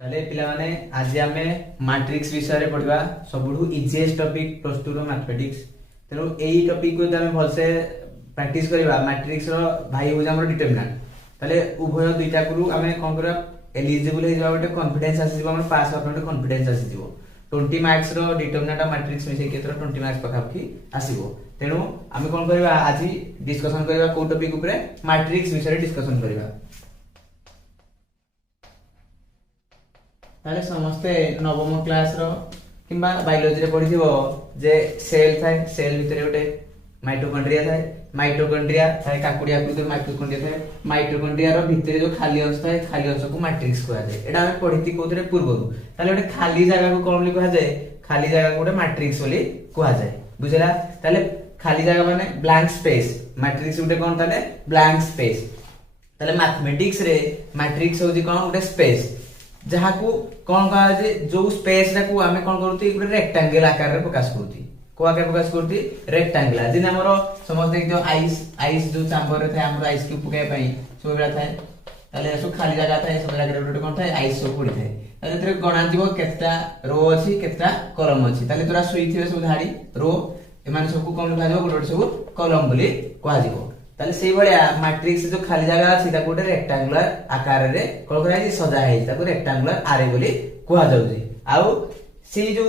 ताले पिला माने आज आमे मैट्रिक्स विषय रे पढिबा सबुठु इजीएस्ट टॉपिक प्लस 2 रो मैथमेटिक्स। तेनु एई टॉपिक को तमे भलसे प्रैक्टिस करबा। मैट्रिक्स रो भाई हो हमर डिटरमिनेंट। ताले उभय दुईटा करू आमे कोन करबा एलिजिबल हे जाबा गोटे कॉन्फिडेंस आसी जिवो हमर पास होबा गोटे कॉन्फिडेंस आसी जिवो। 20 मार्क्स रो डिटरमिनेंट ऑफ मैट्रिक्स मिसे केतर 20 मार्क्स पखाखी आसीबो। तेनु आमे कोन करबा आज डिस्कशन करबा को टॉपिक ऊपर मैट्रिक्स विषय रे डिस्कशन करबा। ताले समस्ते नवम क्लास रो किंबा बायोलॉजी रे पढिथिबो जे सेल थाए। सेल भितरे गोटे माइटोकॉन्ड्रिया थाए। माइटोकॉन्ड्रिया थाए काकुड़ी आकृति माइटोकॉन्ड्रिया थाए। माइटोकॉन्ड्रिया रो भितरे जो खाली अंश थाए खाली अंश को मैट्रिक्स कहया जाय। एडा हम पढिथि कोथरे पूर्वरु। ताले गोटे खाली जगह को कोन बोली कहया जाय? खाली जगह को गोटे मैट्रिक्स बोली कहया जाय। बुझला? ताले खाली जगह माने ब्लैंक स्पेस। मैट्रिक्स गोटे कोन ताले ब्लैंक स्पेस। ताले मैथमेटिक्स रे मैट्रिक्स होजी कोन गोटे स्पेस जहा को कोन कहा जे जो स्पेस रा को आमे कोन करथि एक रेक्टेंगल आकार रे प्रकाश करथि। को आकार प्रकाश करथि रेक्टेंगुलर। दिन हमरो समझ देख जो आइस जो चैम्बर रे थाए हमरो आइस क्यूब पकाय पई सोबरा थाए। ताले सो खाली जगह थाए सब जगह रे कोन थाए आइस सो पड़ी थाए। ताले तरे गणा जीवो केतटा रो अछि केतटा कॉलम अछि। ताले तोरा सुइथिबे सब धाडी रो एमान सब को कोन लिखा जाबो गोटे सब कॉलम बोली कहा जीवो। ताले सेई बळिया मैट्रिक्स जो खाली जगह अछि ताको गोटे रेक्टेंगुलर आकार रे कोन कराई सजा है ताको रेक्टेंगुलर आरे बोली कहा जाउजी। आउ सेई जो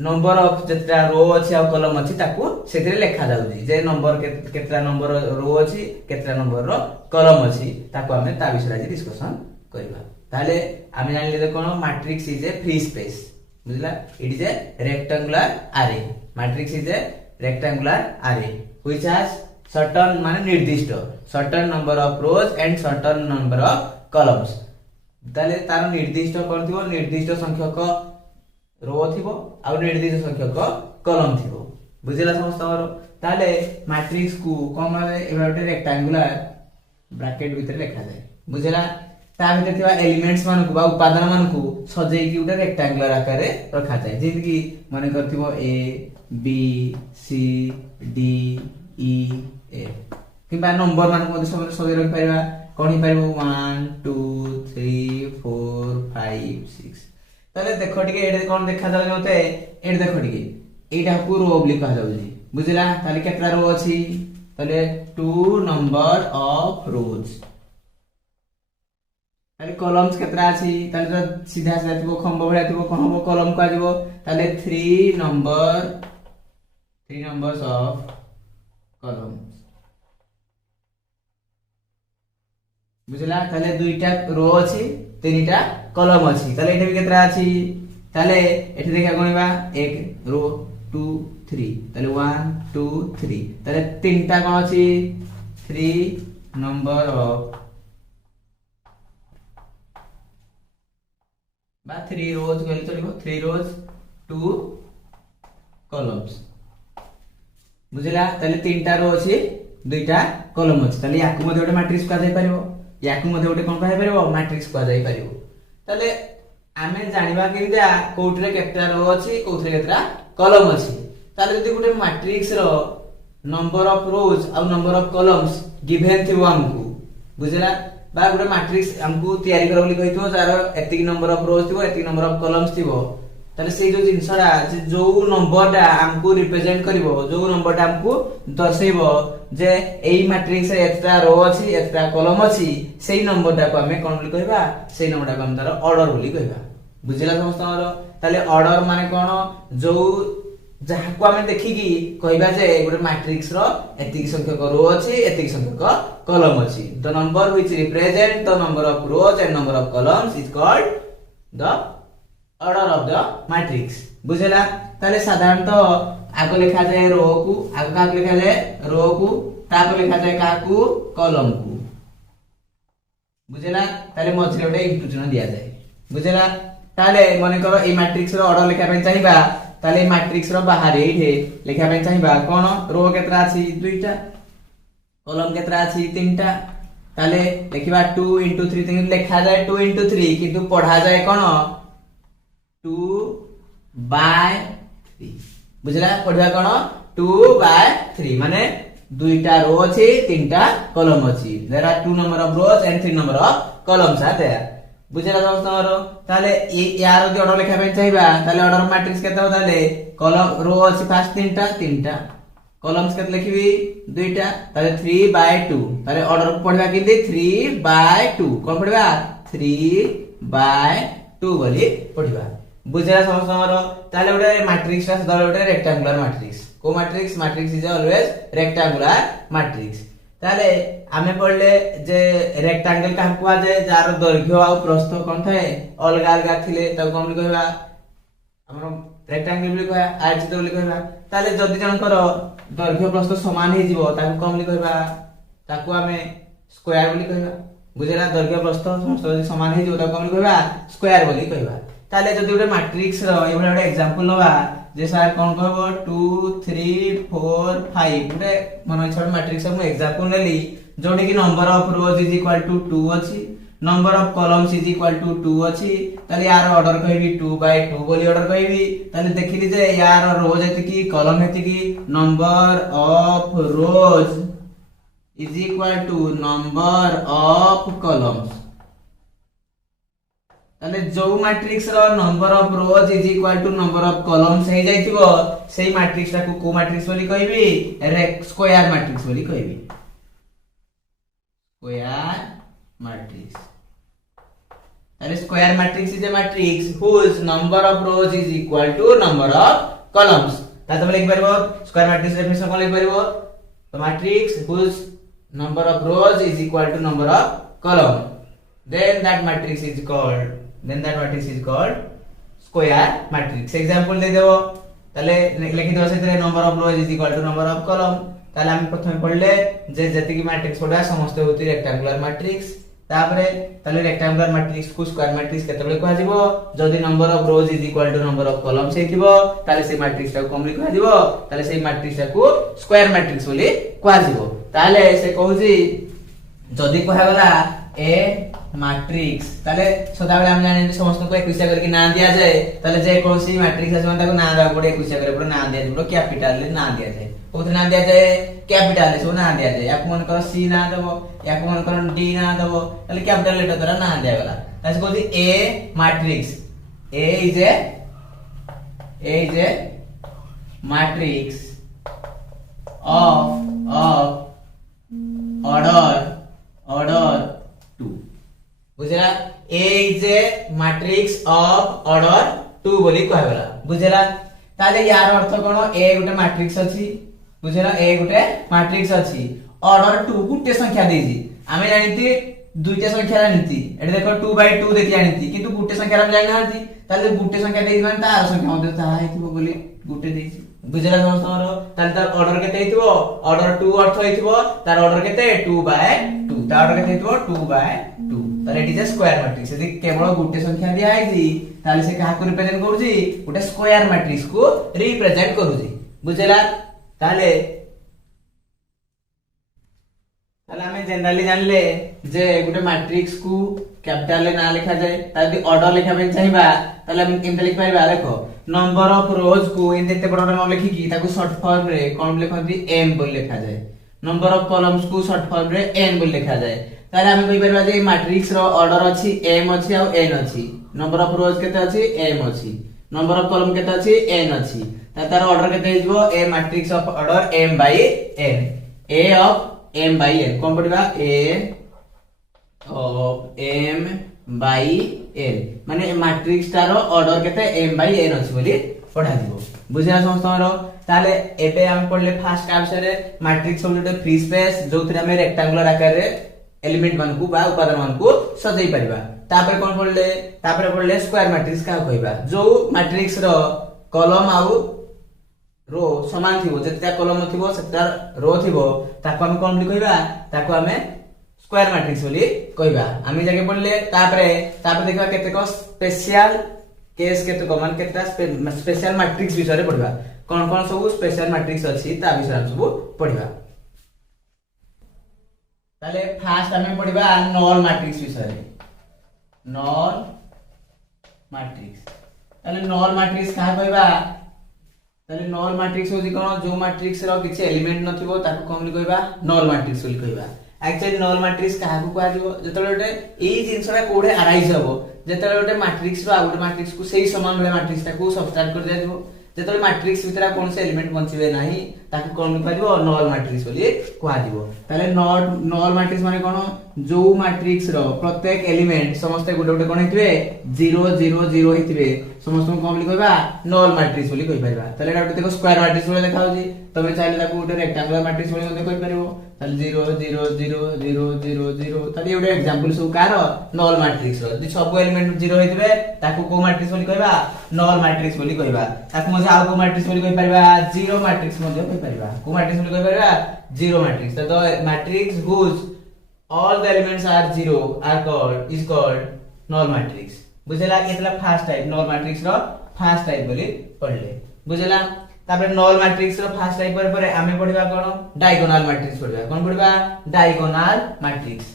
नंबर ऑफ जेतरा रो अछि आ कॉलम अछि ताको सेथिरे लेखा जाउजी जे नंबर केतरा नंबर रो अछि केतरा नंबर रो कॉलम अछि ताको हमें ता विषय रे डिस्कशन करबा। ताले आमे जानि ले कोन matrix is a free space. बुझला? It is a rectangular array. Matrix is a rectangular array which has certain माने निर्दिष्ट certain number of rows and certain number of columns। ताले तार निर्दिष्ट कोन थिबो? निर्दिष्ट संख्यक रो थिबो आ निर्दिष्ट संख्यक कॉलम थिबो। बुझिला समस्तवर? ताले मैट्रिक्स को कोन माने एबाटे रेक्टेंगुलर ब्रैकेट भीतर लिखा जाय। बुझिला? ता भीतर थिबा एलिमेंट्स मान को बा उपादान मान को सजेई कि उटा रेक्टेंगुलर आकार रे रखा जाय। जेंति कि माने करथिबो A B C D E ए किबा नंबर मान को सब सजे रख पाइबा। कोन ही पाइबो 1 2 3 4 5 6। ताले देखो टिके एडे कोन देखा जाउ जोते एडे देखो टिके एटा को रो बोली कहा जाउजी। बुझिला? ताले केतरा रो अछि? ताले 2 नंबर ऑफ रोज। ताले कॉलम्स केतरा अछि? ताले सीधा सीधा थिबो खंबो भलिया थिबो कोन हो कॉलम का जिवो। ताले 3 नंबर्स ऑफ कॉलम्स। बुझला? ताले दुईटा रो अछि तीनटा कॉलम अछि। ताले एठे भी केतरा अछि? ताले एठे देखा गणिबा 1 रो 2 3 ताले 1 2 3 ताले तीनटा कोन अछि? 3 नंबर ऑफ बा 3 रोज कहले चलिबो 3 रोज 2 कॉलम्स। बुझला? ताले तीनटा रो अछि दुईटा कॉलम अछि। ताले याकु मध्ये गोटे मैट्रिक्स का जाय परिबो। याकु मध्ये गोटे कोन कहा परिबो? मैट्रिक्स का जाय परिबो। ताले आमे जानिबा कि जा कोठरे केतरा रो अछि कोठरे केतरा कॉलम अछि। ताले जदि गोटे matrix row number of rows और नंबर ऑफ कॉलम्स गिवन थिबो हमकु। बुझला? बा गोटे मैट्रिक्स हमकु तयारी करो बोली कहितो जारो एतिक नंबर ऑफ रोज थिबो एतिक नंबर ऑफ कॉलम्स थिबो। ताले से जो जिंसडा जो नंबरटा हमकु रिप्रेजेंट करिवो जो नंबरटा हमकु दर्शैबो जे एई मैट्रिक्स रे एतरा रो अछि एतरा कॉलम अछि सेई नंबरटा को हमें कोन बोली कहबा? सेई नंबरटा को हम तार ऑर्डर बोली कहबा। बुझिला समस्तवर? ताले ऑर्डर माने कोन? जो जहा को हमें देखि कि कहबा जे गोटे मैट्रिक्स रो एतिक संख्यक रो अछि एतिक संख्यक कॉलम अछि। The number which represent the number of rows and number of columns is called the order of the matrix. बुझला? ताले साधारणतः आगो लिखा जाए रो को आगो का लिखा जाए रो को ताको लिखा जाए का को कॉलम को। बुझला? ताले मझरे गोटे इंटू चिन्ह दिया जाए। बुझला? ताले माने करो ए मैट्रिक्स रो ऑर्डर लिखा पय चाहिबा ताले मैट्रिक्स रो बाहर एठे लिखा पय चाहिबा कोन रो केतरा अछि? दुईटा कॉलम केतरा अछि? तीनटा। ताले लिखिबा 2 into 3 3 लिखा जाए 2 into 3 किंतु पढ़ा जाए कोन 2/3। बुझला? पढ़िबा कोन 2/3 माने दुईटा रो अछि तीनटा कॉलम अछि। There are 2 number of rows and 3 number of columns are there. बुझेला समस्तमरो ताले यार जो ऑर्डर लिखा पे चाहिबा ताले ऑर्डर मैट्रिक्स केते हो ताले कॉलम रो अछि फास्ट तीनटा कॉलम्स केते लिखिबी दुईटा ताले 3/2 ताले ऑर्डर को पढबा किंदी 3/2 कोन पढबा 3/2 बोली पढबा बुझेला समस्तमरो ताले ओडे मैट्रिक्स रा सदा ओडे रेक्टेंगुलर मैट्रिक्स को matrix is always rectangular matrix ताले आमे पढले जे रेक्टेंगल का कुआ जे जार दৈর্ঘ্য आ प्रस्थ कोन थाए अलगा अलगा थिले त कोन कहबा हमर रेक्टेंगल बोली कहबा आयत बोली कहबा ताले जदी जनकर दৈর্ঘ্য प्रस्थ समान हे जीवो ताकू कोन बोली कहबा ताकू आमे स्क्वायर बोली कहबा बुझेला दৈর্ঘ্য प्रस्थ समस्त जदी समान हे जीवो ताकू कोन बोली कहबा स्क्वायर बोली कहबा ताले जदी ओडे मैट्रिक्स रो एबोला ओडे एग्जांपल लबा जे सर कोन कहबो 2 3 4 5 ओडे मन छोड़ मैट्रिक्स हम एग्जांपल लेली जोडी की number of rows is equal to 2 अछि number of columns is equal to 2 अछि ताले यार ऑर्डर कहबी 2/2 बोली ऑर्डर कहबी ताले देखिली जे यार रोज हेति की कॉलम हेति की number of rows is equal to number of columns ताले जो matrix row number of rows is equal to number of columns हे जाइतिबो सेही मैट्रिक्स ता को मैट्रिक्स बोली कहबी स्क्वायर मैट्रिक्स बोली कहबी स्क्वायर मैट्रिक्स ताले square matrix is a matrix whose number of rows is equal to number of columns ता तमे लिख परबो स्क्वायर मैट्रिक्स डेफिनेशन कोन लिख परबो तो matrix whose number of rows is equal to number of column then that matrix is called square matrix example दे देबो ताले लिखि दो सेतरे number of rows is equal to number of column ताले हम प्रथमे पढले जे जति की मैट्रिक्स पढा समस्त होती रेक्टेंगुलर मैट्रिक्स तापरे ताले रेक्टेंगुलर मैट्रिक्स को स्क्वायर मैट्रिक्स केतबेले कहा जिवो जदी number of rows is equal to number of columns हेतिबो ताले से मैट्रिक्स ता कोन कहा जिवो ताले से मैट्रिक्स ता को स्क्वायर मैट्रिक्स बोली कहा जिवो ताले से कहूजी जदी कहा गला ए मैट्रिक्स ताले सदाबेले हम जानि समस्त को एकविषय करके नाम दिया जाए ताले जे कोनसी मैट्रिक्स আছে ताको नाम देबा पड़े एकविषय करे पड़े नाम दिया जाए कैपिटल ले नाम दिया जाए कोथे नाम दिया जाए कैपिटल ले सो नाम दिया जाए याक मन कर सी नाम देबो याक मन कर डी नाम देबो ताले कैपिटल लेटर द्वारा नाम दिया गला तासे कोथि a matrix A is a matrix of order 2 बुझला A is a matrix of order 2 बोली कहबला बुझला ताले यार अर्थ कोन ए गुटे मैट्रिक्स अछि बुझला ए गुटे मैट्रिक्स अछि ऑर्डर 2 गुटे संख्या देजी आमे जानिति दुईटा संख्या जानिति एटे देखो 2/2 देखि जानिति किंतु गुटे संख्या हम जानि नांती ताले गुटे संख्या देई मान तार संख्या मध्ये ता हेतिबो बोली गुटे देजी बुझला समस्तमरो ताले तार ऑर्डर केते हेतिबो ऑर्डर 2 अर्थ हेतिबो तार ऑर्डर केते 2/2 तार ऑर्डर केते हेतिबो 2/2 तार it is a square matrix यदि केवल गुटे संख्या दिया आइजी ताले से काहा को रिप्रेजेंट करूजी गुटे स्क्वायर मैट्रिक्स को रिप्रेजेंट करूजी बुझला ताले हमें जनरली जानले जे गुटे मैट्रिक्स को कैपिटल ले ना लिखा जाए तादि ऑर्डर लिखा पे चाहिबा ताले हम केमते लिख पाइबा देखो नंबर ऑफ रोज को इन देते बड़ न लिखि की ताको शॉर्ट फॉर्म रे कोन लिखंती m बोल लिखा जाए नंबर ऑफ कॉलम्स को शॉर्ट फॉर्म रे n बोल लिखा जाए ताले हम कहि परबा जे मैट्रिक्स रो ऑर्डर अछि m अछि आ n अछि नंबर ऑफ रोज केते अछि m अछि नंबर ऑफ कॉलम केते अछि n अछि तार ऑर्डर केते हिजबो a matrix of order m by n a of m by n कोन पड़िबा a of m by n माने मैट्रिक्स तारो ऑर्डर केते m by n अछि बोली पढा दिबो बुझिया समस्तरो ताले एबे हम पढले फर्स्ट क्लास रे मैट्रिक्स होते फ्री स्पेस जोथि हम रेक्टेंगुलर आकार रे एलिमेंट मान को बा उपादान मान को सजाई परिबा तापर कोन पढले स्क्वायर मैट्रिक्स का कहबा जो मैट्रिक्स रो कॉलम आउ रो समान थिबो जते कॉलम थिबो सेटा रो थिबो ताको हम कोन कहबा ताको हमें स्क्वायर मैट्रिक्स बोली कहबा आमी जाके पढले तापर देखबा केते को स्पेशल केस केते को मान केता स्पेशल मैट्रिक्स विषय रे पढबा कोन सब स्पेशल मैट्रिक्स अछि ता विषय हम सब पढबा ताले फर्स्ट हमें पढबा नॉल मैट्रिक्स विषय रे नॉल मैट्रिक्स ताले नॉल मैट्रिक्स का कहबा ताले नॉल मैट्रिक्स होजी कोन जो मैट्रिक्स रो किछि एलिमेंट नथिबो ताको कोन कहबा नॉल मैट्रिक्स बोली कहबा एक्चुअली नल मैट्रिक्स काहा को कहा जीवो जेतले गोटे एई जिंसटा कोडे अराइज हबो जेतले गोटे मैट्रिक्स रो आ गोटे मैट्रिक्स को सेही समान भले मैट्रिक्स ता को सबट्रैक्ट कर दिया जीवो जेतले मैट्रिक्स भितर कोन से एलिमेंट बंचिबे नाही ताकू कोन करिवो नल मैट्रिक्स बोली कहा जीवो ताले नल मैट्रिक्स माने कोन जो मैट्रिक्स रो प्रत्येक एलिमेंट समस्त गोटे गोटे कोन हेतिबे 0 0 0 हेतिबे समस्त को कोन बोली कहबा नल मैट्रिक्स बोली कहि परबा ताले एटा देखो स्क्वायर मैट्रिक्स बोली देखा होजी तमे चाहिले ताकू गोटे रेक्टेंगुलर मैट्रिक्स बोली मते कहि परबो ताले 0 0 0 0 0 0 ताले एटा एग्जांपल सब कार नल मैट्रिक्स रो जि सब एलिमेंट 0 हेतिबे ताकू को मैट्रिक्स बोली कहबा नल मैट्रिक्स बोली कहबा ताकू मजे आ को मैट्रिक्स बोली कहि परबा जीरो मैट्रिक्स मजे कहि परबा को मैट्रिक्स बोली कहि परबा जीरो मैट्रिक्स तो the matrix whose all the elements are zero is called null matrix बुझला केतला first type null matrix row first type बोली पढले बुझला तापर null matrix row first type पर हमें पढिबा कोन डायगोनल मैट्रिक्स पढिबा कोन पढिबा डायगोनल मैट्रिक्स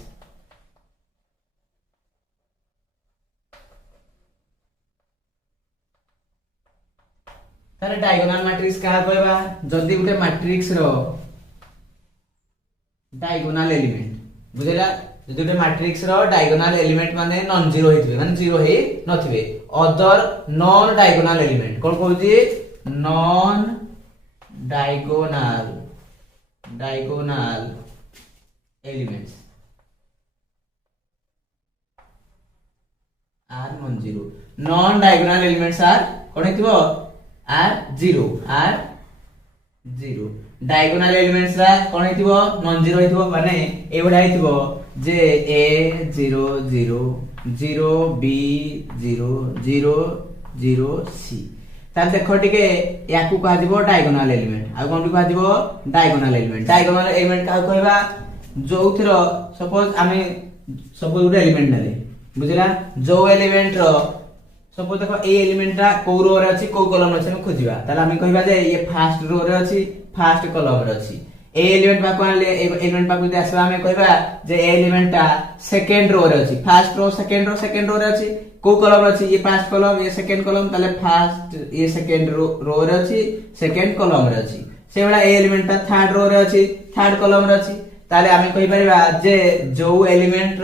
तारे डायगोनल मैट्रिक्स का कहबा जदी गुटे मैट्रिक्स रो डायगोनल एलिमेंट बुझला जदी गुटे मैट्रिक्स रो डायगोनल एलिमेंट माने नॉन जीरो हेतिबे माने जीरो हे नथिबे अदर नॉन डायगोनल एलिमेंट कोन कहूजी non diagonal elements are non zero non diagonal elements are कोन हेतिबो आर जीरो डायगोनल एलिमेंट्स रा कोन हेतिबो नॉन जीरो हेतिबो माने एवडा हेतिबो जे a 0 0 0 b 0 0 0 c तार देखो टिके याकू कहा दिबो डायगोनल एलिमेंट आ कोन कहा दिबो डायगोनल एलिमेंट का कहबा जोथरो सपोज आमे सपोज गुटे एलिमेंट नाले बुझला जो एलिमेंट रो सपोज देखो ए एलिमेंट रा को रो रे अछि को कॉलम रे अछि हम खोजिबा ताले हम कहबा जे ये फर्स्ट रो रे अछि फर्स्ट कॉलम रे अछि ए एलिमेंट बा कोन ले एलिमेंट बा को आसबा हम कहबा जे ए एलिमेंट ता सेकंड रो रे अछि फर्स्ट रो सेकंड रो रे अछि को कॉलम रे अछि ये फर्स्ट कॉलम ये सेकंड कॉलम ताले फर्स्ट ये सेकंड रो रे अछि सेकंड कॉलम रे अछि से वाला ए एलिमेंट ता थर्ड रो रे अछि थर्ड कॉलम रे अछि ताले हम कहि परिबा जे जो element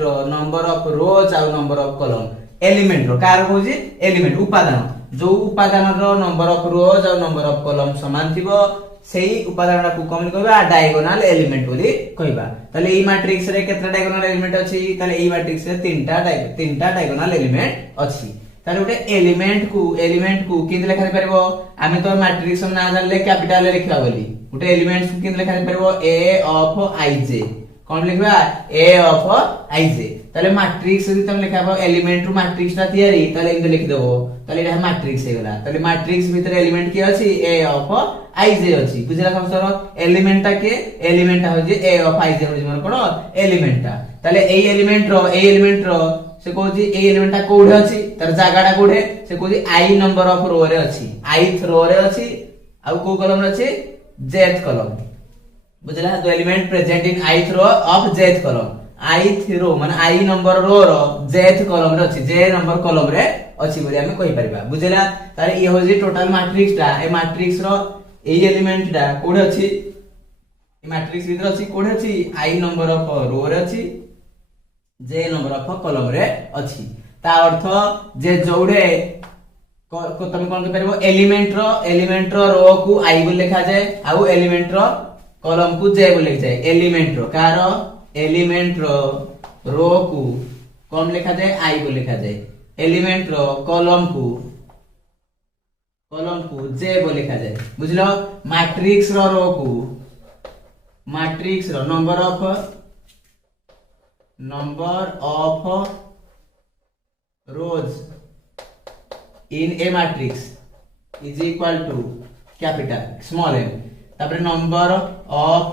row number of rows आ नंबर ऑफ कॉलम एलिमेंट रो कार होजी एलिमेंट उपादान जो उपादान रो नंबर ऑफ रोज और नंबर ऑफ कॉलम समान थिबो सेही उपादान को कम कहबा डायगोनल एलिमेंट बोली कहबा ताले ई मैट्रिक्स रे केतना डायगोनल एलिमेंट अछि ताले ई मैट्रिक्स रे तीनटा डायगोनल एलिमेंट अछि ताले उटे एलिमेंट को किंद लिखा परबो आमे तो मैट्रिक्स ना जानले कैपिटल ले लिखबा बोली उटे एलिमेंट्स को किंद लिखा परबो a ऑफ ij कोन लिखबा a ऑफ ij ताले मैट्रिक्स यदि तुम लिखाबो एलिमेंट रो मैट्रिक्स ता तयारी ताले इनके लिख देबो ताले एटा मैट्रिक्स हे गला ताले मैट्रिक्स भीतर एलिमेंट के अछि a ऑफ ij अछि बुझला समझरो एलिमेंट ता के एलिमेंट ता होजे a ऑफ ij होजे मन कोन एलिमेंट ता ताले ए एलिमेंट रो से कोजी ए एलिमेंट ता कोडे अछि तार जागाडा कोडे से कोजी i नंबर ऑफ रो रे अछि ith रो रे अछि आ को कॉलम रे अछि jth कॉलम बुझला the element present in ith row of jth column ith row माने i नंबर रो jth कॉलम रे अछि j नंबर कॉलम रे अछि बोली हम कहि परबा बुझला तारे ई होजी टोटल मैट्रिक्स ता ए मैट्रिक्स रो ए एलिमेंट ता कोडे अछि ए मैट्रिक्स भीतर अछि कोडे अछि i नंबर ऑफ रो रे अछि j नंबर ऑफ कॉलम रे अछि ता अर्थ जे जोडे को तुम कोन के परबो एलिमेंट रो रो को i बोल लिखा जाय आ एलिमेंट रो कॉलम को j बोल लिखा जाय एलिमेंट रो कार एलिमेंट रो को कॉलम लिखा जाए i को लिखा जाए एलिमेंट रो कॉलम को j को लिखा जाए बुझलो मैट्रिक्स रो को matrix row number of rows in a matrix is equal to capital small m तापर number of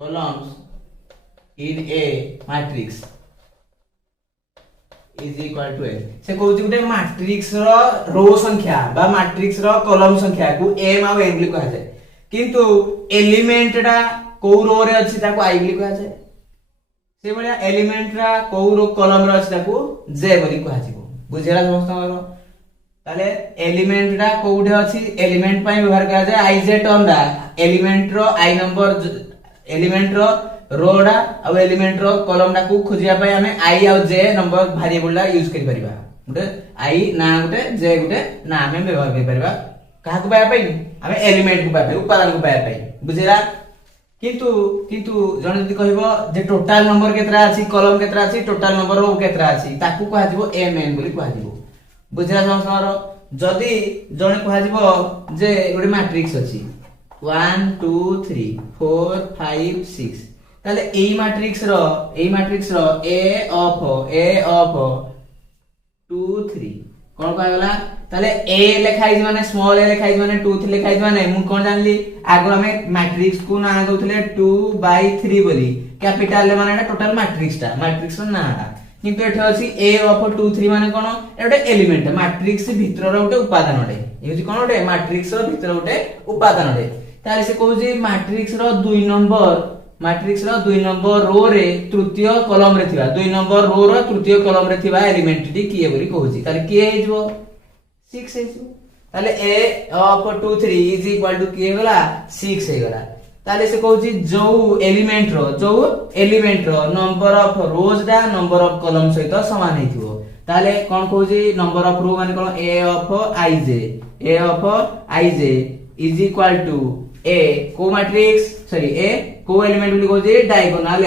columns in a matrix is equal to n से कहउची गुटे मैट्रिक्स रो रो संख्या बा मैट्रिक्स रो कॉलम संख्या को m आ n बोली कहा जाय किंतु एलिमेंट रा को रो रे अछि ताको i बोली कहा जाय से बलिया एलिमेंट रा को रो कॉलम रे अछि ताको j बोली कहा जिवो बुझेला समस्त ताले एलिमेंट रा कोउठे अछि एलिमेंट पय व्यवहार करा जाय आई जे टर्म रा एलिमेंट रो आई नंबर एलिमेंट रो रो रा आ एलिमेंट रो कॉलम रा को खोजिया पय हमें आई आ जे नंबर वेरिएबल रा यूज करि परिबा गुटे आई ना गुटे जे गुटे ना हमें व्यवहार करि परिबा काहा को पाया पय हमें एलिमेंट को पाया उपादान को पाया पय बुझिरा किंतु किंतु जण जदी कहबो जे टोटल नंबर केतरा अछि कॉलम केतरा अछि टोटल नंबर रो केतरा अछि ताकू कहा जिवो एमएन बोली कहा जिवो बुझिरा समस्यार जदी जणे कहा जिवो जे गोटे मैट्रिक्स अछि 1 2 3 4 5 6 ताले एई मैट्रिक्स रो ए ऑफ 2 3 कोन कहा गला ताले ए लिखाई माने स्मॉल ए लिखाई माने 2 3 लिखाई माने मु कोन जानली आगो हमें मैट्रिक्स को ना दउथले 2/3 बोली कैपिटल माने टोटल मैट्रिक्स रो नाटा किंतु एठे अछि a ऑफ 2 3 माने कोन एटा एलिमेंट मैट्रिक्स भीतर रो उटे उपादान उटे एछि कोन उटे मैट्रिक्स रो भीतर उटे उपादान उटे ताले से कहू जे मैट्रिक्स रो 2 नंबर रो रे तृतीय कॉलम रे थिबा 2 नंबर रो रो तृतीय कॉलम रे थिबा एलिमेंट टी किए बोली कहू छी ताले किए हे जो 6 हे जो ताले a of 2 3 is equal to किए गला 6 हे गला ताले से कहू छी जो element row number of rows डा नंबर ऑफ कॉलम सहित समान हेथिबो ताले कोन कहू छी नंबर ऑफ रो माने कोन a of ij is equal to a को मैट्रिक्स सॉरी a को एलिमेंट बोली कहू छी डायगोनल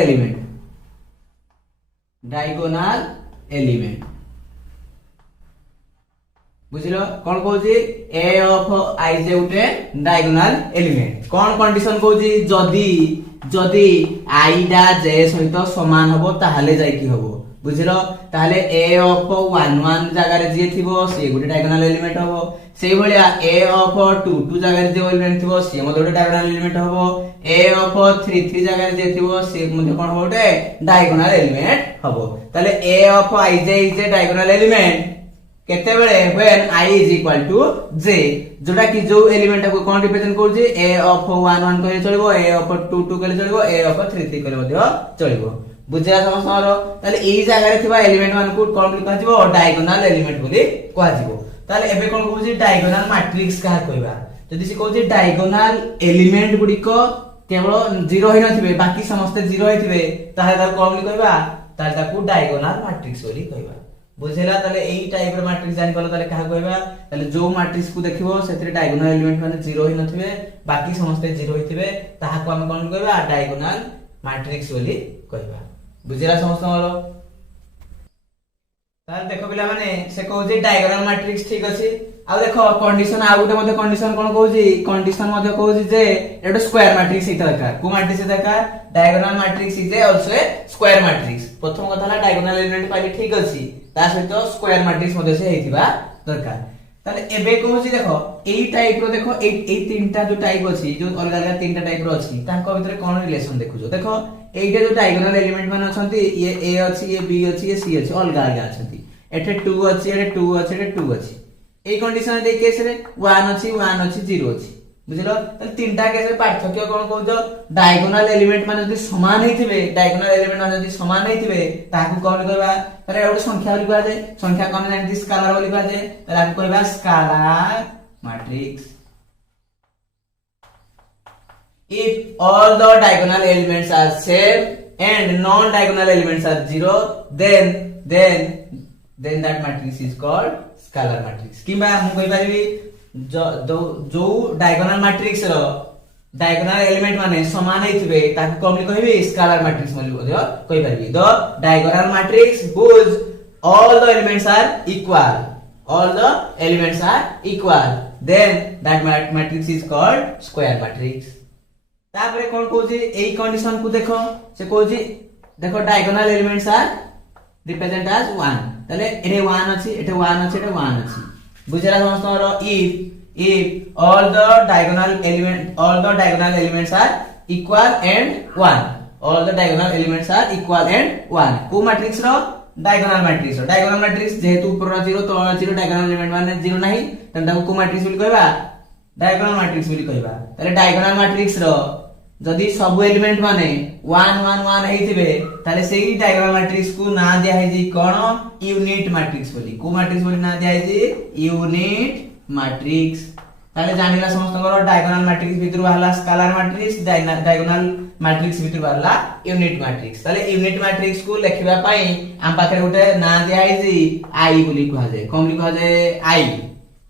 एलिमेंट बुझिलो कोन कहू छी a ऑफ ij उटे डायगोनल एलिमेंट कोन कंडीशन कहू छी जदी i डा j सहित समान हबो ताहाले जाई की हबो बुझिलो ताहाले a ऑफ 1 1 जगह रे जे थिबो से गुटे डायगोनल एलिमेंट हबो सेही भलिया a ऑफ 2 2 जगह रे जे एलिमेंट थिबो से मते गुटे डायगोनल एलिमेंट हबो a ऑफ 3 3 जगह रे जे थिबो से मते कोन हबो गुटे डायगोनल एलिमेंट हबो ताले a of ij is a diagonal element केते बेले when i is equal to j जोटा कि जो एलिमेंट को कोन रिप्रेजेंट कर जे a ऑफ 1 1 कहले चलिबो a ऑफ 2 2 कहले चलिबो a ऑफ 3 3 कहले मध्य चलिबो बुझिया समस्यार ताले एई जागा रे थिबा एलिमेंट मान को कोन कहै जिवो डायगोनल एलिमेंट बोली कहै जिवो ताले एबे कोन कहू जे डायगोनल मैट्रिक्स का कहबा जदी से कहू जे डायगोनल एलिमेंट गुडी को केवल 0 ही नथिबे बाकी समस्त 0 ही थिबे ताहे तार कोन कहबा ताले ताकू डायगोनल मैट्रिक्स बोली कहबा बुझेला ताले एई टाइप रे मैट्रिक्स जानि पलो ताले कहा कहबा ताले जो मैट्रिक्स को देखिबो सेतरे डायगोनल एलिमेंट माने 0 ही नथिबे बाकी समस्त 0 ही थिबे ताहा को हम कोन कहबा डायगोनल मैट्रिक्स बोली कहबा बुझेला समस्त वालो ताले देखो पिला माने से कहू जे डायगोनल मैट्रिक्स ठीक अछि आ देखो कंडीशन आ गुटे मध्ये कंडीशन कोन कहू जी कंडीशन मध्ये कहू जी जे एटा स्क्वायर मैट्रिक्स हित दरकार को मैट्रिक्स दरकार diagonal matrix is also a square matrix प्रथम कथाला डायगोनल एलिमेंट पाइले ठीक अछि ता सहित स्क्वायर मैट्रिक्स मध्ये से हेतिबा दरकार ताले एबे कहू जी देखो एई टाइप रो देखो एई तीनटा जो टाइप अछि जो अलग अलग तीनटा टाइप रो अछि तांको भितर कोन रिलेशन देखुजो देखो एइटा जो डायगोनल एलिमेंट मान अछंती ये a अछि ये b अछि ये c अछि अलग अलग अछंती एठे 2 अछि एठे 2 अछि एठे 2 अछि एई कंडीशन दे केस रे 1 अछि 0 अछि बुझिलो त तीनटा केस रे पार्थक्य कोन कहजो डायगोनल एलिमेंट माने जदी समान हेतिबे डायगोनल एलिमेंट माने जदी समान हेतिबे ताकू कोन कहबा तरे एटा संख्या बोली कहै जाय संख्या कोन जानती स्केलर बोली कहै जाय त आकू कहबा scalar matrix if all the diagonal elements are same and non-diagonal elements are 0 then that matrix is called scalar matrix किबा हम कहि परिबी जो डायगोनल मैट्रिक्स रो डायगोनल एलिमेंट माने समान हेथिबे ताकू कोन कहबी स्केलर मैट्रिक्स बोली कहि परिबी the diagonal matrix whose all the elements are equal then that matrix is called square matrix तापरे कोन कहूची एई कंडीशन को देखो से कहूची देखो diagonal elements are represent as 1 तले एरे 1 अछि एटे 1 अछि एटे 1 अछि बुझला समस्तरो if all the diagonal elements are equal and 1 all the diagonal elements are equal and 1 को मैट्रिक्स रो डायगोनल मैट्रिक्स जेहेतु ऊपर 0 तळ 0 डायगोनल एलिमेंट माने 0 नाही तन ताको को मैट्रिक्स बोली कहबा डायगोनल मैट्रिक्स बोली कहबा तले डायगोनल मैट्रिक्स रो जदि सब एलिमेंट माने 1 1 1 हेतिबे ताले सेही डायगोनल मैट्रिक्स को ना दिया है जी कोन यूनिट मैट्रिक्स बोली को मैट्रिक्स बोली ना दिया है जी यूनिट मैट्रिक्स ताले जानिला समस्त डायगोनल मैट्रिक्स भितर बाहला स्केलर मैट्रिक्स डायगोनल मैट्रिक्स भितर बाहला यूनिट मैट्रिक्स ताले यूनिट मैट्रिक्स को लिखिबा पई हम पाखरे गोटे ना दिया है जी आई बोली कहा जाय कोन बोली कहा जाय आई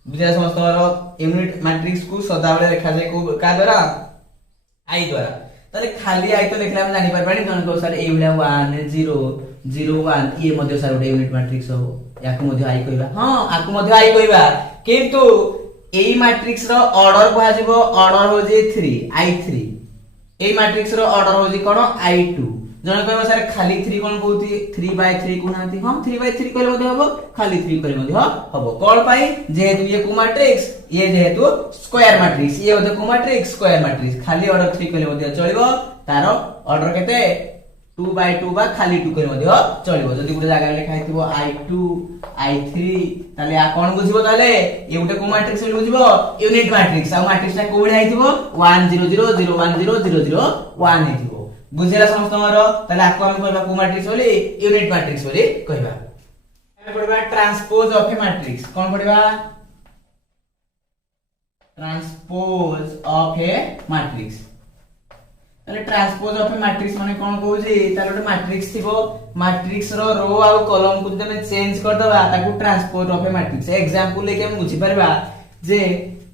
बुझा समस्त यूनिट मैट्रिक्स को सदा बेले लिखा जाय को का द्वारा आई द्वारा ताले खाली आई तो लिखला हम जानि परबानी जन को सर ए भलिया 1 0 0 1 ये मध्ये सर गोटे यूनिट मैट्रिक्स हो याको मध्ये आई कहबा हां आको मध्ये आई कहबा किंतु एई मैट्रिक्स रो ऑर्डर कहा जिवो ऑर्डर हो जे 3 i3 एई मैट्रिक्स रो ऑर्डर हो जे कोन i2 जण कहबा सर खाली 3 कोन कहउती 3/3 को नाती हम 3/3 कहले मध्ये हबो खाली 3 कहले मध्ये हबो कोन पाई जेहेतु ये को मैट्रिक्स ये जेहेतु स्क्वायर मैट्रिक्स ये मध्ये को मैट्रिक्स स्क्वायर मैट्रिक्स खाली ऑर्डर 3 कहले मध्ये चलिबो तारो ऑर्डर केते 2/2 बा खाली 2 कहले मध्ये चलिबो जदी गुटे जागा लिखा हितबो i2 i3 ताले आ कोन बुझिबो ताले ये गुटे को मैट्रिक्स बोली बुझिबो यूनिट मैट्रिक्स आ मैट्रिक्स ता कोबडी आइथिबो 1 0 0 0 1 0 0 0 1 हेतिबो बुझिला समस्तमर ताले आको हम कहबा को मैट्रिक्स बोली यूनिट मैट्रिक्स बोली कहबा हम पढबा ट्रांसपोज ऑफ ए मैट्रिक्स कोन पढबा ट्रांसपोज ऑफ ए मैट्रिक्स ताले ट्रांसपोज ऑफ ए मैट्रिक्स माने कोन कहउजी ताले गोटे मैट्रिक्स थिबो मैट्रिक्स रो रो आ कॉलम को तमे चेंज कर दबा ताकू transpose of a matrix example लेके हम बुझी परबा जे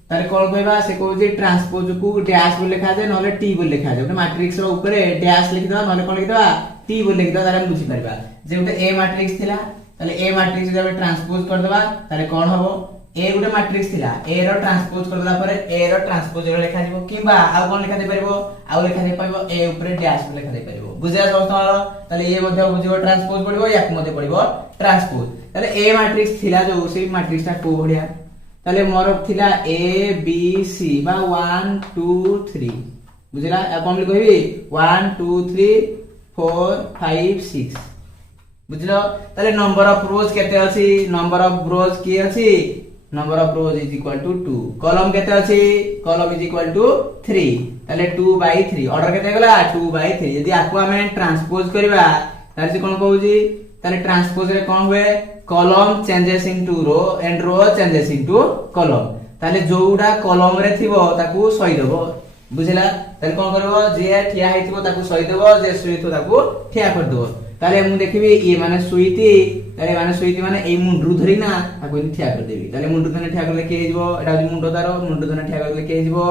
ताले कोन कहबा से कहउजी ट्रांसपोज को डैश बोल लिखा जाय नले टी बोल लिखा जाय गोटे मैट्रिक्स रो ऊपर डैश लिख दबा नले कोन लिख दबा टी बोल लिख दबा ताले हम बुझी परबा जे गोटे ए मैट्रिक्स थिला ताले ए मैट्रिक्स जब ट्रांसपोज कर दबा ताले कोन हबो ए गोटे मैट्रिक्स थिला ए रो ट्रांसपोज करला पर ए रो ट्रांसपोज रो लिखा जिवो किबा आ कोन लिखा दे परबो आ लिखा दे परबो ए ऊपर डैश लिखा दे परबो बुझिया समस्त ताले ए मध्ये बुझिबो ट्रांसपोज पडिबो याक मध्ये पडिबो ट्रांसपोज ताले ए मैट्रिक्स थिला जो से मैट्रिक्स ता को भडिया ताले मोर थिला ए बी सी बा 1 2 3 बुझिला आ कोन कहबी 1 2 3 4 5 6 बुझलो ताले नंबर ऑफ रोज केते अछि नंबर ऑफ रोज की अछि number of rows is equal to 2 column केते अछि कॉलम इज इक्वल टू 3 ताले 2/3 ऑर्डर केते गला 2/3 यदि आको हमें ट्रांसपोज करबा ताले से कोन कहउजी ताले ट्रांसपोज रे कोन होए column changes into row and row changes into column ताले जोउडा कॉलम रे थिबो ताकू सही देबो बुझिला ताले कोन करबो जे ठिया हेतिबो ताकू सही देबो जे सुइतो ताकू ठिया कर देबो ताले मु देखिबी ये माने सुइती ताले माने सुइती माने ए मुंडरू धरि ना ताकू इन ठिया कर देबी ताले मुंडरू धरि ठिया करले के हिजबो एटा जे मुंडो तारो मुंडो धरि ठिया करले के हिजबो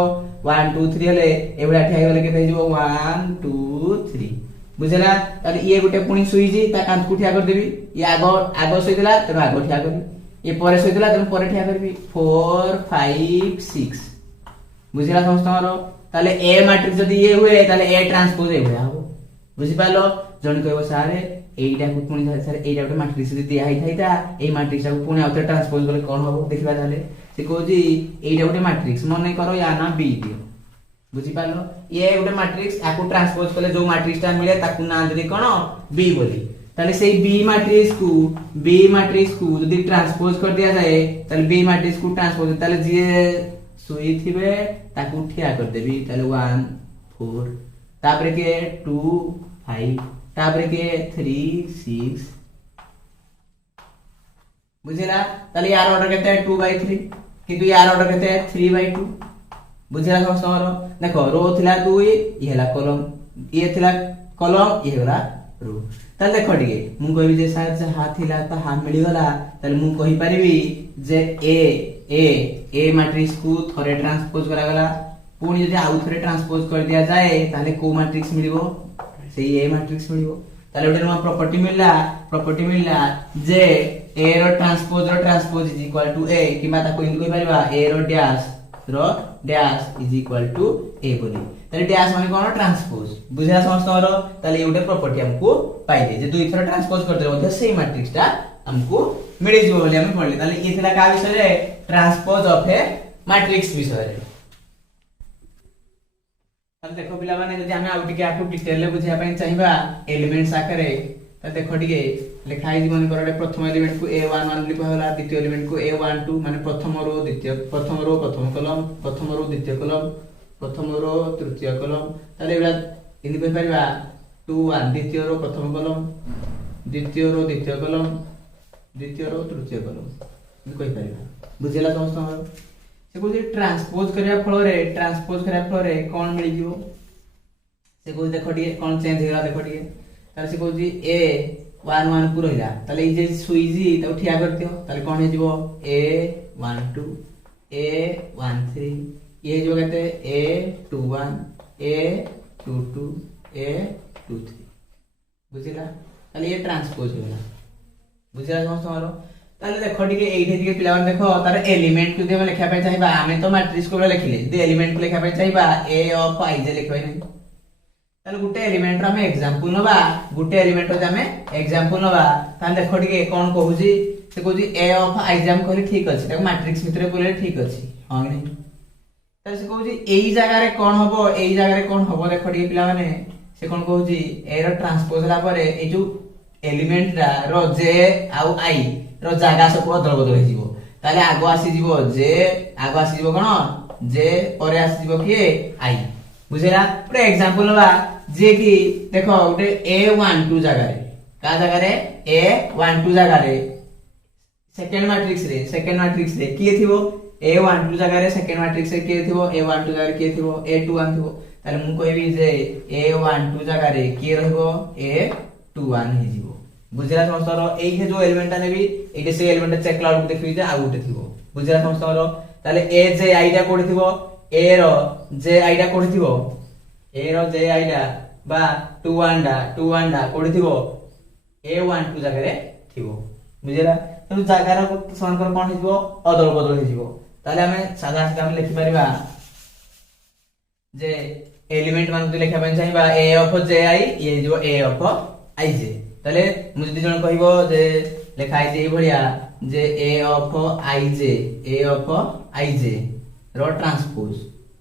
1 2 3 हले एबडा ठिया करले के हिजबो 1 2 3 बुझला ताले ये गुटे पुणी सुइजी ता कांत को ठिया कर देबी ये आगो सुइतला त आगो ठिया करबी ये परे सुइतला त परे ठिया करबी 4 5 6 बुझला समस्तमरो ताले ए मैट्रिक्स जदी ये हुए ताले ए ट्रांसपोज ए होया हो बुझि पालो जण कहबो सारे एइटा को पुणी सारे एइटा गोटे मैट्रिक्स जदी दिया हिथाय ता ए मैट्रिक्स को पुणी आउते ट्रांसपोज करले कोन होबो देखिबा ताले से कहउजी एइटा गोटे मैट्रिक्स मने करो या ना बी दियो बुझि पालो ये गोटे मैट्रिक्स आको ट्रांसपोज करले जो मैट्रिक्स ता मिले ताकू ना देली कोन बी बोली ताले सेही बी मैट्रिक्स को जदी ट्रांसपोज कर दिया जाए ताले बी मैट्रिक्स को ट्रांसपोज ताले जे सुई थिबे ताकू ठिया कर देबी ताले 1 4 तापरे के 2 5 तापरे के 3 6 बुझिला ताले यार ऑर्डर केते 2/3 किंतु यार ऑर्डर केते 3/2 बुझिला समरो देखो रो थिला 2 ये हला कॉलम ये थिला कॉलम ये हला रो ताले देखो टिके मु कहबी जे साथ जे हा थिला त हा मिली गला ताले मु कहि परिबी जे ए मैट्रिक्स को थरे ट्रांसपोज करा गला पुणी यदि आउ थरे ट्रांसपोज कर दिया जाए ताले को मैट्रिक्स मिलिबो सेही ए मैट्रिक्स मिलिबो ताले ओटे नमा प्रॉपर्टी मिलला जे ए रो transpose is equal to A किबा ताको इन कहि परिबा ए रो dash is equal to A बोली ताले डैश माने कोन ट्रांसपोज बुझा समस्तरो ताले ओटे प्रॉपर्टी हमको पाइले जे दुई थरा ट्रांसपोज कर देले मध्ये सेही मैट्रिक्स ता हमको मिले जिवो बोली हम पढले ताले ये थिला का विषय रे ट्रांसपोज ऑफ ए मैट्रिक्स विषय रे अब देखो पिला माने जदि हमें आउट के आपको डिटेल ले बुझिया पई चाहिबा एलिमेंट्स आकरे त देखो टिके लिखाई जी मन करले प्रथम एलिमेंट को a11 लिखा होला द्वितीय एलिमेंट को a12 माने प्रथम रो प्रथम कॉलम प्रथम रो द्वितीय कॉलम प्रथम रो तृतीय कलम ताले एबा इनि कहि परिबा 2 1 द्वितीय रो प्रथम कलम द्वितीय रो द्वितीय कलम द्वितीय रो तृतीय कलम इनि कहि परिबा बुझिला समस्त से को ट्रांसपोज करिया फल रे कोन मिल जिवो से को देखो टिके कोन चेंज हेला देखो टिके ताले से को ए 1 1 को रहिला ताले ई जे सुईजी त ठिया कर दियो ताले कोन हे जिवो ए 1 2 ए 1 3 ये जो कहते ए 2 1 ए 2 2 ए 2 3 बुझिला ताले ये ट्रांसपोज होला बुझिला समस्त मारो ताले देखो टिके एइठे टिके पिलावन देखो तार एलिमेंट को देबे लिखा पे चाहिबा हमें तो मैट्रिक्स को लिखिले दे एलिमेंट को लिखा पे चाहिबा ए ऑफ आई जे लिखबै नै ताले गुटे एलिमेंट रा हमें एग्जांपल नबा गुटे एलिमेंट रा हमें एग्जांपल नबा ताले देखो टिके कोन कहूजी से कहूजी ए ऑफ आई जे हम कहले ठीक अछि ताको मैट्रिक्स भितरे बोले ठीक अछि हां नै ताले से कहूजी एई जगह रे कोन हबो एई जगह रे कोन हबो देखो टिके पिला माने से कोन कहूजी ए रो ट्रांसपोज ला परे ए जो एलिमेंट रा रो जे आउ आई रो जागा सब अदल बदल हे जीवो ताले आगो आसी जीवो जे आगो आसी जीवो कोन जे परे आसी जीवो के आई बुझेला पुरे एग्जांपल बा जे कि देखो उटे a12 जगह रे का जगह रे a12 जगह रे सेकंड मैट्रिक्स रे किए थिवो a12 जगह रे सेकंड मैट्रिक्स रे किए थिवो a12 जगह रे किए थिवो a21 थिवो ताले मु कहबी जे a12 जगह रे किए रहबो a21 हे जीवो बुझला समस्तरो एई हे जो एलिमेंट ने भी एटे से एलिमेंट चेक क्लाउड को देखि जे आ उठे थिवो बुझला समस्तरो ताले ए जे आईडा कोड थिवो ए रो जे आईडा कोड थिवो ए रो जे आईडा बा 21 डा कोड थिवो a12 जगह रे थिवो बुझला तो जगह रो समान कर कोन हिजबो अदल बदल हिजबो ताले हमें सादा हम लिखि परिबा जे एलिमेंट मान को लिखा पन चाहिबा a ऑफ जे आई ये जो a ऑफ आई जे ताले मुझे दी जण कहबो जे लिखाई जे भलिया जे a of I J row transpose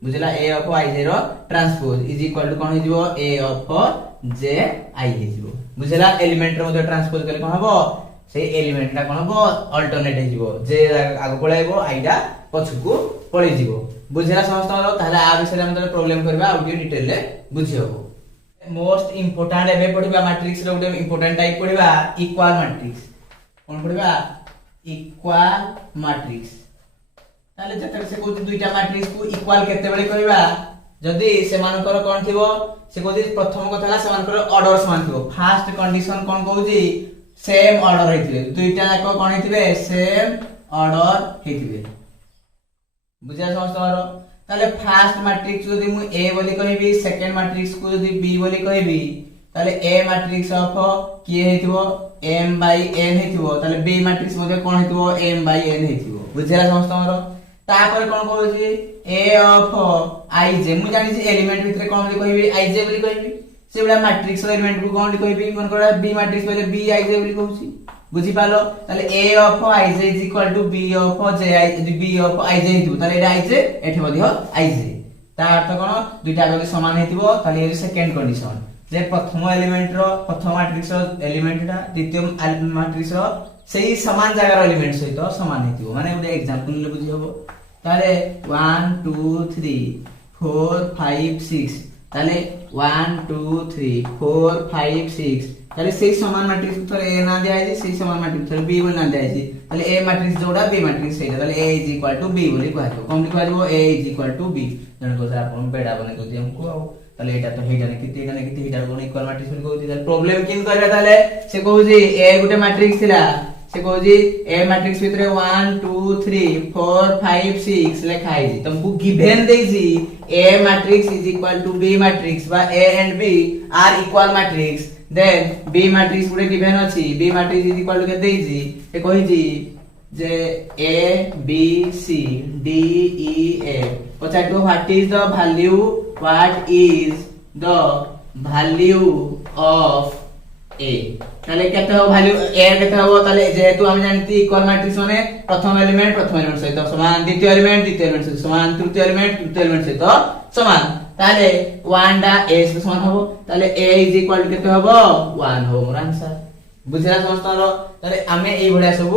बुझला a of I J row transpose is equal to कोन हे जिवो a ऑफ जे आई हे जिवो बुझला एलिमेंट रो ट्रांसपोज कले कोन हबो से एलिमेंट टा कोन हबो अल्टरनेट हे जिवो जे आगो पळाइबो आईडा पछकू पळि जिवो बुझला समस्त ताले आ विषय हम प्रॉब्लम करबा ऑडियो डिटेल ले बुझियो मोस्ट इंपोर्टेंट एबे पढिबा मैट्रिक्स रो गुटे इंपोर्टेंट टाइप पढिबा इक्वल मैट्रिक्स कोन पढिबा इक्वल मैट्रिक्स ताले जते से कोथि दुईटा मैट्रिक्स को इक्वल केते बेले कहबा जदी से मानकर कोन थिवो से कोथि प्रथम कथला से मानकर ऑर्डर समान थिवो फर्स्ट कंडीशन कोन कहउजी सेम ऑर्डर हेतिबे दुईटा जाक कोन हेतिबे सेम ऑर्डर हेतिबे बुझा समस्त ताले फर्स्ट मैट्रिक्स जदी मु a बोली कहबी सेकंड मैट्रिक्स को जदी b बोली कहबी ताले a मैट्रिक्स ऑफ के हेतिबो m बाय n हेतिबो ताले b मैट्रिक्स मध्ये कोन हेतिबो m बाय n हेतिबो बुझला समस्त हमरो तापर कोन कहउजी a ऑफ i j मु जानि जे एलिमेंट भितरे कोन बोली कहबी i j बोली कहबी से बला मैट्रिक्स एलिमेंट को कोन बोली कहबी मन करा b मैट्रिक्स पहले b i j बोली कहउची बुझी पालो ताले a of i j is equal to b of j i यदि b ऑफ i j हेतु ताले एटा i j एठी मध्ये i j ता अर्थ कोन दुईटा जदि समान हेतिबो ताले ये सेकंड कंडीशन जे प्रथम एलिमेंट रो प्रथम मैट्रिक्स रो एलिमेंटटा द्वितीय मैट्रिक्स रो सेही समान जगह रो एलिमेंट सहित समान हेतिबो माने उडे एग्जांपल ले बुझी हबो ताले 1 2 3 4 5 6 ताले 1 2 3 4 5 6 ताले सेही समान मैट्रिक्स तो a ना दिया है सेही समान मैट्रिक्स तो b बोल ना दिया है ताले a मैट्रिक्स जोड़ा b मैट्रिक्स सेही ताले a is equal to b बोली कहतो कोन लिखा दिबो a is equal to b जण को सर अपन बेडा बने को दियम को ताले एटा तो हेटा ने किते हेटा कोन इक्वल मैट्रिक्स बोली कहउती ताले प्रॉब्लम किन करबा ताले से कहउजी a गुटे मैट्रिक्स थिला से कहउजी a मैट्रिक्स भितरे 1 2 3 4 5 6 लिखा है जी तुमको गिवन देजी a matrix is equal to b matrix बा a and b are equal matrix then b matrix गुटे गिवन अछि b matrix is equal to के देजी से कहि जी जे a b c d e f पछा तो what is the value of a ताले केते हो वैल्यू a केते हो ताले जेहेतु हम जानती इक्वल मैट्रिक्स माने प्रथम एलिमेंट सहित समान द्वितीय एलिमेंट सहित समान तृतीय एलिमेंट सहित समान ताले 1 डा a से समान हो ताले a इज इक्वल टू केते होबो 1 हो मोर आंसर बुझला समस्त ताले हमें एई भलिया सब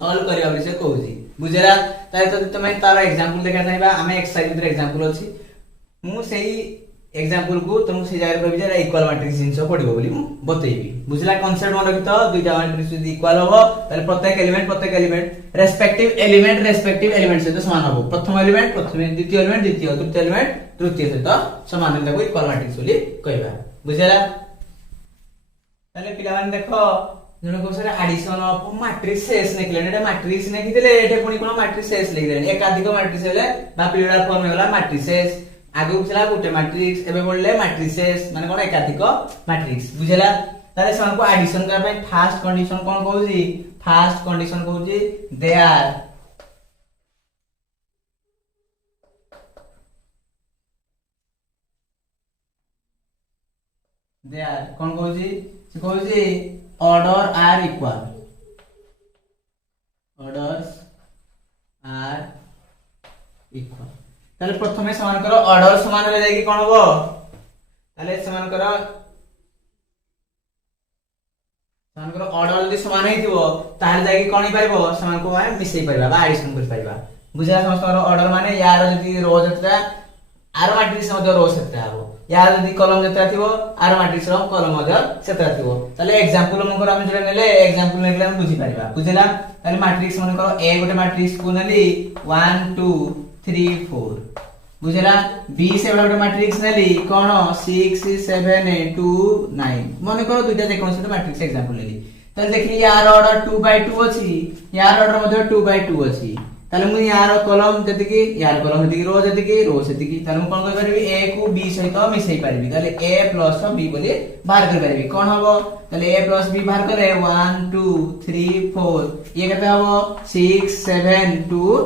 सॉल्व करिया विषय कहूजी बुझला ताले तो तमे तार एग्जांपल देखा चाहिबा हमें एक्सरसाइज भितर एग्जांपल अछि मु सेही एग्जांपल को तुम से जाय कहबी जे इक्वल मैट्रिक्स जिंसो पडिबो बोली मु बतैबी बुझला कांसेप्ट मन रखितो दुईटा मैट्रिक्स जदी इक्वल होबो ताले प्रत्येक एलिमेंट रेस्पेक्टिव एलिमेंट से तो समान होबो प्रथम एलिमेंट प्रथम द्वितीय एलिमेंट द्वितीय तृतीय एलिमेंट तृतीय से तो समान होता को इक्वल मैट्रिक्स बोली कहबा बुझला ताले पिला माने देखो जण को सर एडिशन ऑफ मैट्रिसेस निकले एटा मैट्रिक्स ने कितले एटा पुनी कोन मैट्रिसेस लिख देन एकाधिक मैट्रिक्स हेले बा प्लुरल फॉर्म होला मैट्रिसेस आगे उछला गोटे मैट्रिक्स एबे बोलले मैट्रिसेस माने कोन एकाधिक मैट्रिक्स बुझला ताले सन को एडिशन कर पे फर्स्ट कंडीशन कोन कहूजी फर्स्ट कंडीशन कहूजी दे आर कोन कहूजी order are equal orders are equal ताले प्रथमे समान करो ऑर्डर समान ले जाई कि कोन हो ताले समान करो ऑर्डर जदी समान हे दिबो तार जाई कि कोन पाइबो समान को मिसई परिबा बा एडिशन कर परिबा बुझला समस्त ऑर्डर माने यार जदी रो जत्रा आर मैट्रिक्स मध्ये रो सेत्रा हो या जदी कॉलम जत्रा थिबो आर मैट्रिक्स रो कॉलम मध्ये सेत्रा थिबो ताले एग्जांपल मन करो हम जे नेले एग्जांपल नेले हम बुझी परिबा बुझला ताले मैट्रिक्स मन करो ए गोटे मैट्रिक्स को नेली 1 2 3 4 बुझला बी से गोटे मैट्रिक्स नेली कोन 6 7 8 2 9 मन करो दुइटा जे कोन से मैट्रिक्स एग्जांपल नेली ताले देखि यार ऑर्डर 2/2 अछि यार ऑर्डर मध्ये 2/2 अछि ताले मु यार कॉलम जति की यार कॉलम जति की रो जति की ताले मु कोन कर परबी ए को बी सहित मिसई परबी ताले ए प्लस बी बोली बाहर कर परबी कोन हबो ताले ए प्लस बी बाहर करे 1 2 3 4 ये केते हबो 6 7 2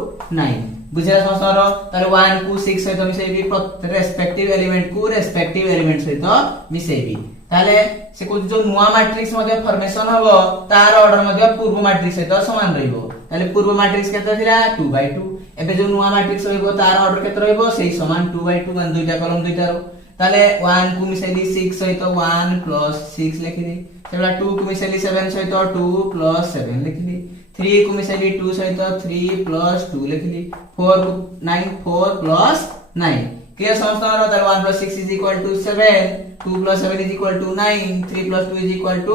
9 बुझा समस्तर ताले 1 को 6 सहित मिसईबी रेस्पेक्टिव एलिमेंट सहित मिसईबी ताले से को जो नुवा मैट्रिक्स मध्ये फॉर्मेशन हबो तार ऑर्डर मध्ये पूर्व मैट्रिक्स सहित समान रहइबो ताले पूर्व मैट्रिक्स केते थिला 2/2 एबे जो नुवा मैट्रिक्स होइबो तार ऑर्डर केते रहइबो सेही समान 2/2 मान दुइटा कॉलम दुइटा रो ताले 1 को मिसैली 6 सहित 1 प्लस 6 लिखिली सेबला 2 को मिसैली 7 सहित 2 प्लस 7 लिखिली 3 को मिसैली 2 सहित 3 प्लस 2 लिखिली 4 को 9 4 प्लस 9 के समस्तर ताले 1 plus 6 is equal to 7 2 plus 7 is equal to 9 3 plus 2 is equal to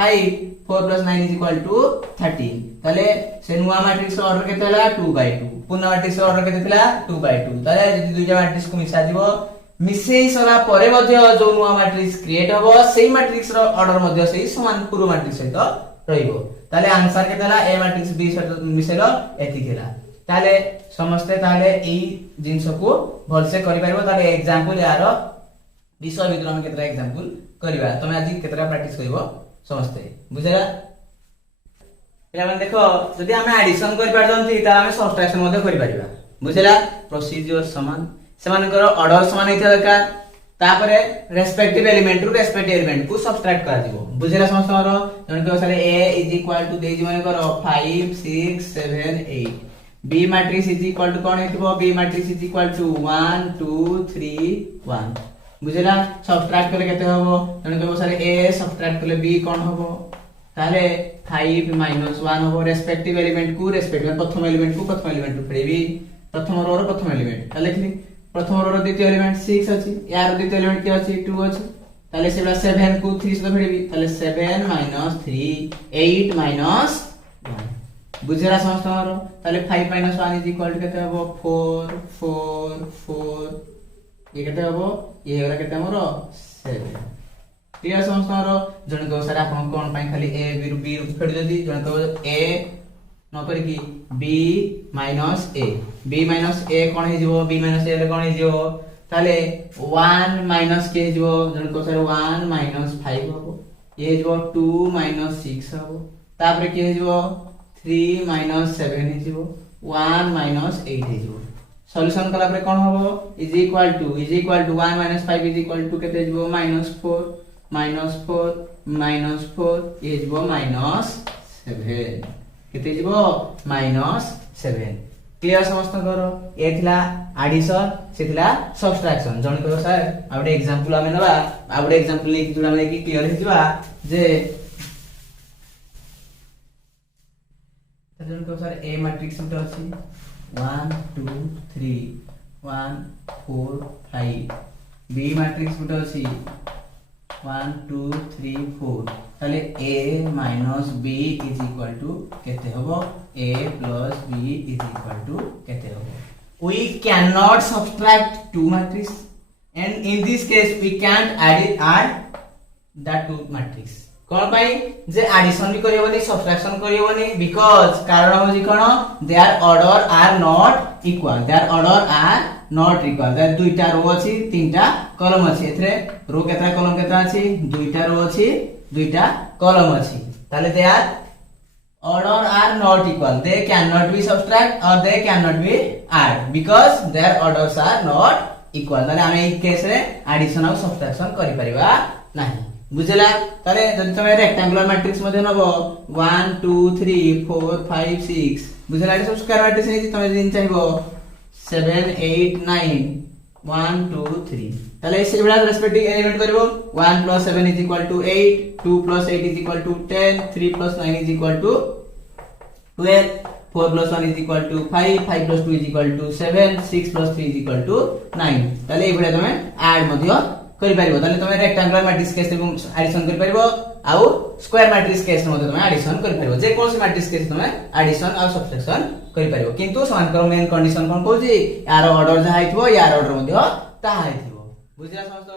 5 4 plus 9 is equal to 13 ताले से नुवा मैट्रिक्स ऑर्डर केते हला 2/2 पुना मैट्रिक्स ऑर्डर केते थिला 2/2 ताले जदी दुइटा मैट्रिक्स को मिसा दिबो मिसेई सला परे मध्ये जो नुवा मैट्रिक्स क्रिएट हबो सेही मैट्रिक्स रो ऑर्डर मध्ये सेही समान पूर्व मैट्रिक्स सहित रहइबो ताले आंसर केते हला ए मैट्रिक्स बी सहित मिसेलो एति केला ताले समस्ते ताले एई जिंस को भलसे करि पारिबो ताले एग्जांपल यार विषय भितर हम केतरा एग्जांपल करबा तमे आज केतरा प्रैक्टिस करबो समस्ते बुझला पिला मन देखो जदी हम एडिशन करि पारदंती ता हम सब्ट्रैक्शन मध्ये करि पारिबा बुझला प्रोसीजर समान सेमानकर ऑर्डर समान हेता दरकार तापरे रेस्पेक्टिव एलिमेंट को सब्ट्रैक्ट करा दिबो बुझला समस्तमरो जण के सारे a = दे जी माने करो 5 6 7 8 B matrix is equal to कौन हेतिबो B matrix is equal to 1 2 3 1 बुझला सब्ट्रैक्ट करे केते हबो जण के सारे A सब्ट्रैक्ट करले B कौन हबो ताले 5 - 1 हबो रेस्पेक्टिव एलिमेंट को प्रथम एलिमेंट को फेरबी प्रथम रो प्रथम एलिमेंट ताले लिखली प्रथम रो द्वितीय एलिमेंट 6 अछि यार द्वितीय एलिमेंट के अछि 2 अछि ताले सेबला 7 को 3 से फेरबी ताले 7 - 3 8 - 1 बुझरा समस्तमरो ताले 5 - 1 = केते हबो 4 4 4 ये केते हबो ये होला केते हमरो 7 क्लियर समस्तमरो जण को सारा आपण कोन पई खाली a b फेड जदी जण को a न करी की b - a कोन हे जिवो b - a ले कोन हे जिवो ताले 1 - के जिवो जण को सारा 1 - 5 हबो ये जिवो 2 - 6 हबो तापर के जिवो 3 - 7 हे जिवो 1 - 8 हे जिवो सॉल्यूशन कला परे कोन हबो is equal to 1 - 5 is equal to केते जिवो -4 ये जिवो -7 केते जिवो -7 क्लियर समस्त करो ए थिला एडिशन से थिला सब्ट्रैक्शन जण को सर आउडे एग्जांपल हमें नबा आउडे एग्जांपल लेके जुडा में की क्लियर हे जिवा जे जण को सर ए मैट्रिक्स हमते अछि 1 2 3 1 4 5 बी मैट्रिक्स गुटे अछि 1 2 3 4 ताले a minus b is equal to केते हबो a plus b is equal to केते हबो we cannot subtract two matrix and in this case we can't add the two matrix कोन पाई जे एडिशन भी करियोनी सब्ट्रैक्शन करियोनी बिकॉज़ कारण होजी कोन their order are not equal their दुईटा रो अछि तीनटा कॉलम अछि एथरे रो केतना कॉलम केतना अछि दुईटा रो अछि दुईटा कॉलम अछि ताले their order are not equal they can not be subtract और they can not be add because their orders are not equal ताले हम ए केस रे एडिशन और सब्ट्रैक्शन करि परिबा नाही बुझला ताले जदि तमे रेक्टेंगुलर मैट्रिक्स मध्ये नबो 1 2 3 4 5 6 बुझला ए सब स्क्वायर मैट्रिक्स नै तमे दिन चाहिबो 7 8 9 1 2 3 ताले इस बड़ा रेस्पेक्टिव एलिमेंट करबो 1 + 7 = 8 2 + 8 = 10 3 + 9 = 12 4 + 1 = 5 5 + 2 = 7 6 + 3 = 9 ताले ए बड़ा तमे ऐड मध्य करि परिबो ताले तमे रेक्टेंगुलर मैट्रिक्स केस एडिशन करि परिबो आउ स्क्वायर मैट्रिक्स केस मध्ये तमे एडिशन करि परिबो जे कोन से मैट्रिक्स केस तमे एडिशन आ सब्ट्रैक्शन करि परिबो किंतु समानकर मेन कंडीशन कोन कहूची यार ऑर्डर जा हाइथिबो यार ऑर्डर मध्ये ता हाइथिबो बुझिया समस्त।